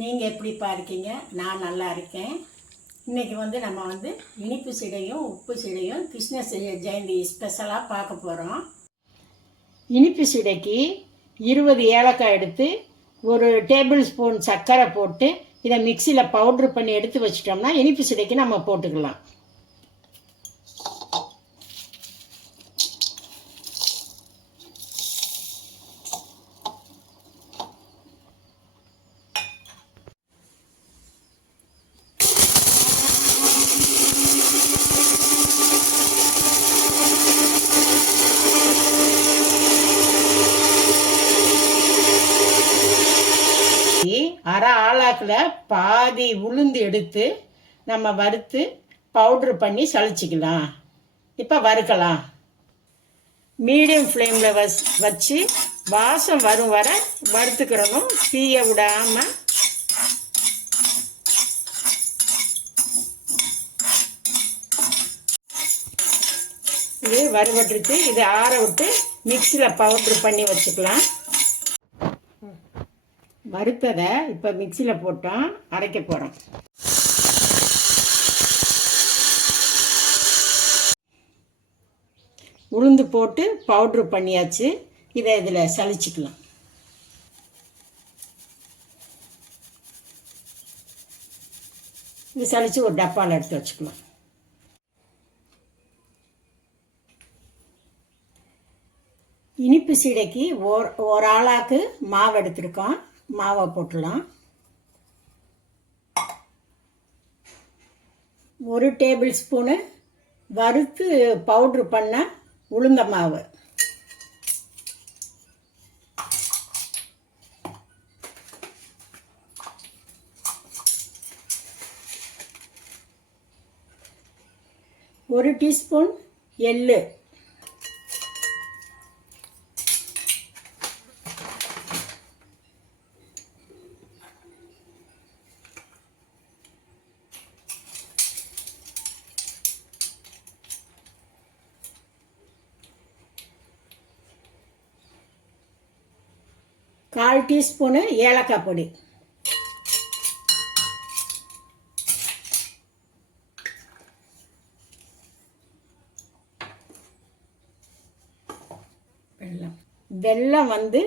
நீங்கள் எப்படிப்பா இருக்கீங்க? நான் நல்லா இருக்கேன். இன்றைக்கி வந்து நம்ம வந்து இனிப்பு சீடையும் உப்பு சீடையும் கிருஷ்ண ஜெயந்தி ஸ்பெஷலாக பார்க்க போகிறோம் இனிப்பு சீடைக்கு இருபது ஏலக்காய் எடுத்து ஒரு டேபிள் ஸ்பூன் சர்க்கரை போட்டு இதை மிக்சியில் பவுட்ரு பண்ணி எடுத்து வச்சிட்டோம்னா இனிப்பு சீடைக்கு நம்ம போட்டுக்கலாம். அரை பாதி உளுந்து எடுத்து நம்ம வறுத்து பவுட்ரு பண்ணி சளிச்சிக்கலாம். இப்போ வறுக்கலாம். மீடியம் ஃப்ளேமில் வச் வச்சு வாசம் வரும் வர வறுத்துக்கிறணும். தீய விடாமல் இது வறுபட்டுருச்சு. இது ஆற விட்டு மிக்சியில் பவுட்ரு பண்ணி வச்சுக்கலாம். வறுத்ததை இப்போ மிக்சியில் போட்டோம் அரைக்க போகிறோம் உளுந்து போட்டு பவுட்ரு பண்ணியாச்சு. இதை இதில் சலிச்சுக்கலாம். இது சளிச்சு ஒரு டப்பாவில் எடுத்து வச்சுக்கலாம். இனிப்பு சீடைக்கு ஓர் ஒரு ஆளாக்கு மாவு எடுத்திருக்கோம். மாவை போட்டுடலாம். ஒரு டேபிள் ஸ்பூனு வறுத்து பவுட்ரு பண்ண உளுந்த மாவு. ஒரு டீஸ்பூன் எள்ளு. கால் டீஸ்பூனு ஏலக்காய் பொடி. வெல்லம். வெல்லம் வந்து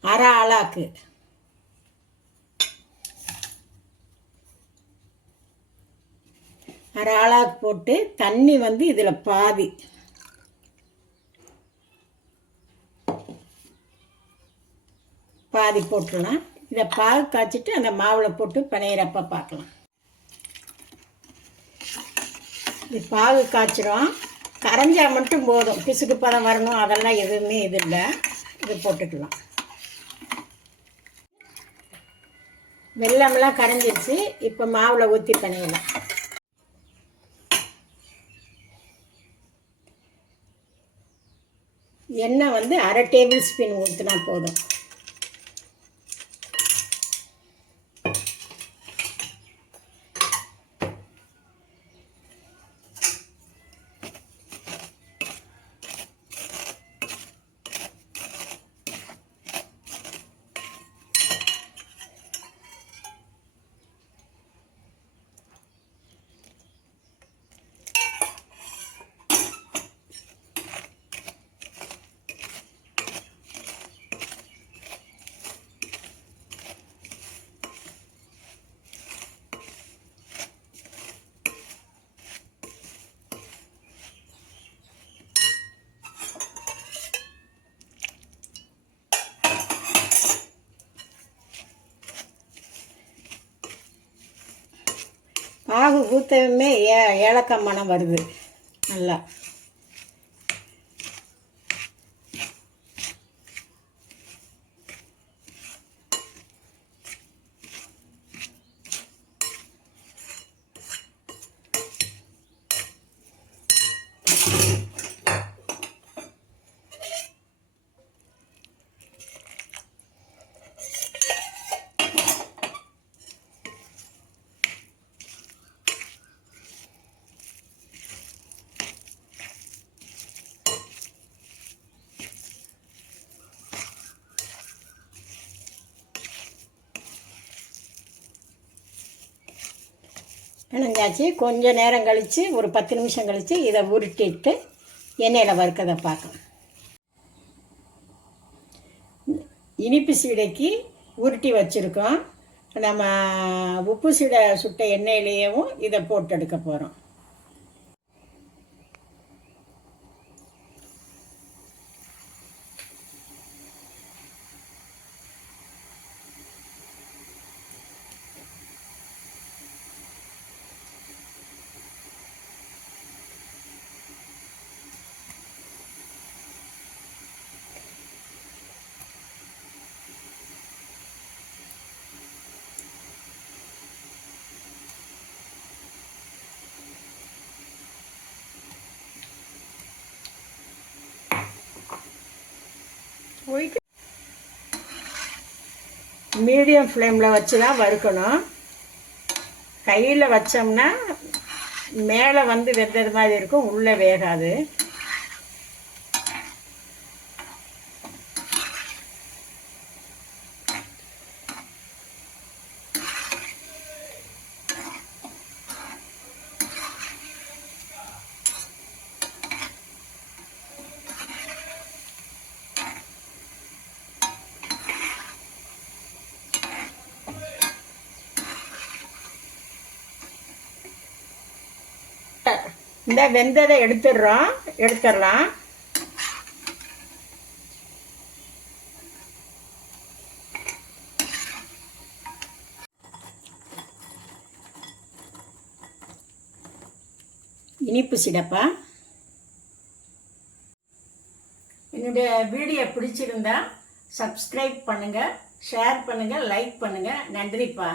அரை ஆளாக்கு. அரை ஆளாக்கு போட்டு தண்ணி வந்து இதில் பாதி. பாதி போட்டுடலாம். இதை பாகு காய்ச்சிட்டு அந்த மாவில் போட்டு பிணையிறப்ப பார்க்கலாம். இது பாகு காய்ச்சிரும். கரைஞ்சா மட்டும் போதும். பிசுக்கு பதம் வரணும் அதெல்லாம் எதுவுமே இது இல்லை. இது போட்டுக்கலாம். வெள்ளம்லாம் கரைஞ்சிருச்சு. இப்போ மாவில் ஊற்றி பண்ணிடலாம் எண்ணெய் வந்து அரை டேபிள் ஸ்பூன் ஊற்றினா போதும். ஆகு ஊற்றவுமே ஏ ஏலக்காய் மனம் வருது. நல்லா. இணைஞ்சாச்சு கொஞ்சம் நேரம் கழித்து ஒரு பத்து நிமிஷம் கழித்து இதை உருட்டிட்டு எண்ணெயில் வறுக்கதை பார்க்கும் இனிப்பு சீடைக்கு உருட்டி வச்சுருக்கோம். நம்ம உப்பு சீடை சுட்ட எண்ணெயிலேயும் இதை போட்டு எடுக்க போகிறோம் மீடியம் ஃப்ளேமில் வச்சு தான் வறுக்கணும். கையில் வச்சோம்னா மேலே வந்து வெந்தது மாதிரி இருக்கும் உள்ளே வேகாது. இந்த வெந்ததை எடுத்துடுறோம். எடுத்துடலாம். இனிப்பு சிடப்பா. என்னுடைய வீடியோ பிடிச்சிருந்தா சப்ஸ்கிரைப் பண்ணுங்கள் ஷேர் பண்ணுங்கள் லைக் பண்ணுங்கள் நன்றிப்பா.